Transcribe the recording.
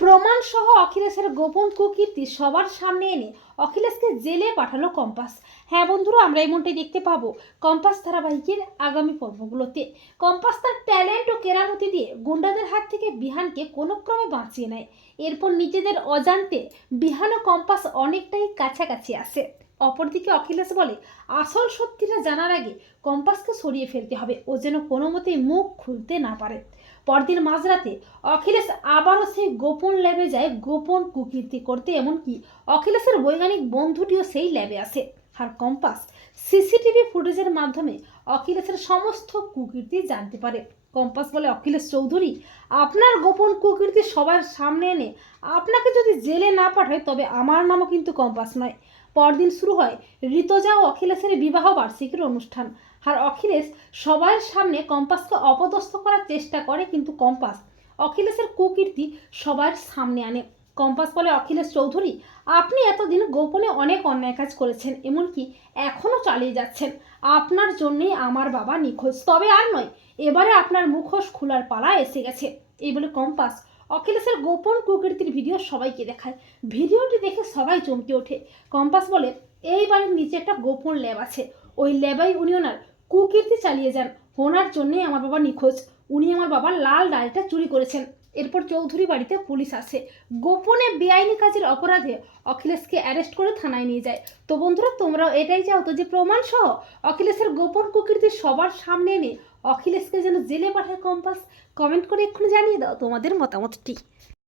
প্রমাণ সহ অখিলেশের গোপন কুকীর্তি সবার সামনে এনে অখিলেশকে জেলে পাঠালো কম্পাস। হ্যাঁ বন্ধুরা, আমরা এমনটাই দেখতে পাবো কম্পাস ধারাবাহিকের আগামী পর্বগুলোতে। কম্পাস তার ট্যালেন্ট ও কেরামতি দিয়ে গুন্ডাদের হাত থেকে বিহানকে কোনো ক্রমে বাঁচিয়ে নেয়। এরপর নিজেদের অজান্তে বিহান ও কম্পাস অনেকটাই কাছাকাছি আসে। অপরদিকে অখিলেশ বলে, আসল সত্যিটা জানার আগে কম্পাসকে সরিয়ে ফেলতে হবে। ও যেন কোনো মতেই মুখ খুলতে না পারে। পরদিন মাঝরাতে অখিলেশ আবারও সেই গোপন ল্যাবে যায়। গোপন কুকীর্তি করতে এমনকি অখিলেশের বৈজ্ঞানিক বন্ধুটিও সেই ল্যাবে আসে। আর কম্পাস। সিসিটিভি ফুটেজের মাধ্যমে অখিলেশের সমস্ত কুকীর্তি জানতে পারে। কম্পাস বলে অখিলেশ চৌধুরী, আপনার গোপন কুকীর্তি সবার সামনে এনে আপনাকে যদি জেলে না পাঠায়, তবে আমার নামও কিন্তু কম্পাস নয়। পরদিন শুরু হয় ঋতজা ও অখিলেশের বিবাহ বার্ষিকীর অনুষ্ঠান। আর অখিলেশ সবার সামনে কম্পাসকে অপদস্থ করার চেষ্টা করে কিন্তু কম্পাস অখিলেশের কুকীর্তি সবার সামনে আনে। কম্পাস বলে অখিলেশ চৌধুরী, আপনি এতদিন গোপনে অনেক অন্যায় কাজ করেছেন, এমনকি এখনও চালিয়ে যাচ্ছেন। আপনার জন্যেই আমার বাবা নিখোঁজ। তবে আর নয়, এবারে আপনার মুখোশ খোলার পালা এসে গেছে। এই বলে কম্পাস অখিলেশের গোপন কুকীর্তির ভিডিও সবাইকে দেখায়। ভিডিওটি দেখে সবাই চমকে ওঠে। কম্পাস বলে, এই বাড়ির নিচে একটা গোপন ল্যাব আছে। ওই ল্যাবাই উনি ওনার কুকীর্তি চালিয়ে যান। ওনার জন্যই আমার বাবা নিখোঁজ। উনি আমার বাবার লাল ডালটা চুরি করেছেন। এরপর চৌধুরী বাড়িতে পুলিশ আসে। গোপনে বেআইনি কাজের অপরাধে অখিলেশকে অ্যারেস্ট করে থানায় নিয়ে যায়। তো বন্ধুরা, তোমরাও এটাই চাও তো যে প্রমাণ সহ অখিলেশের গোপন কুকৃতি সবার সামনে এনে অখিলেশকে যেন জেলে পাঠায় কম্পাস কমেন্ট করে এক্ষুনি জানিয়ে দাও তোমাদের মতামতটি।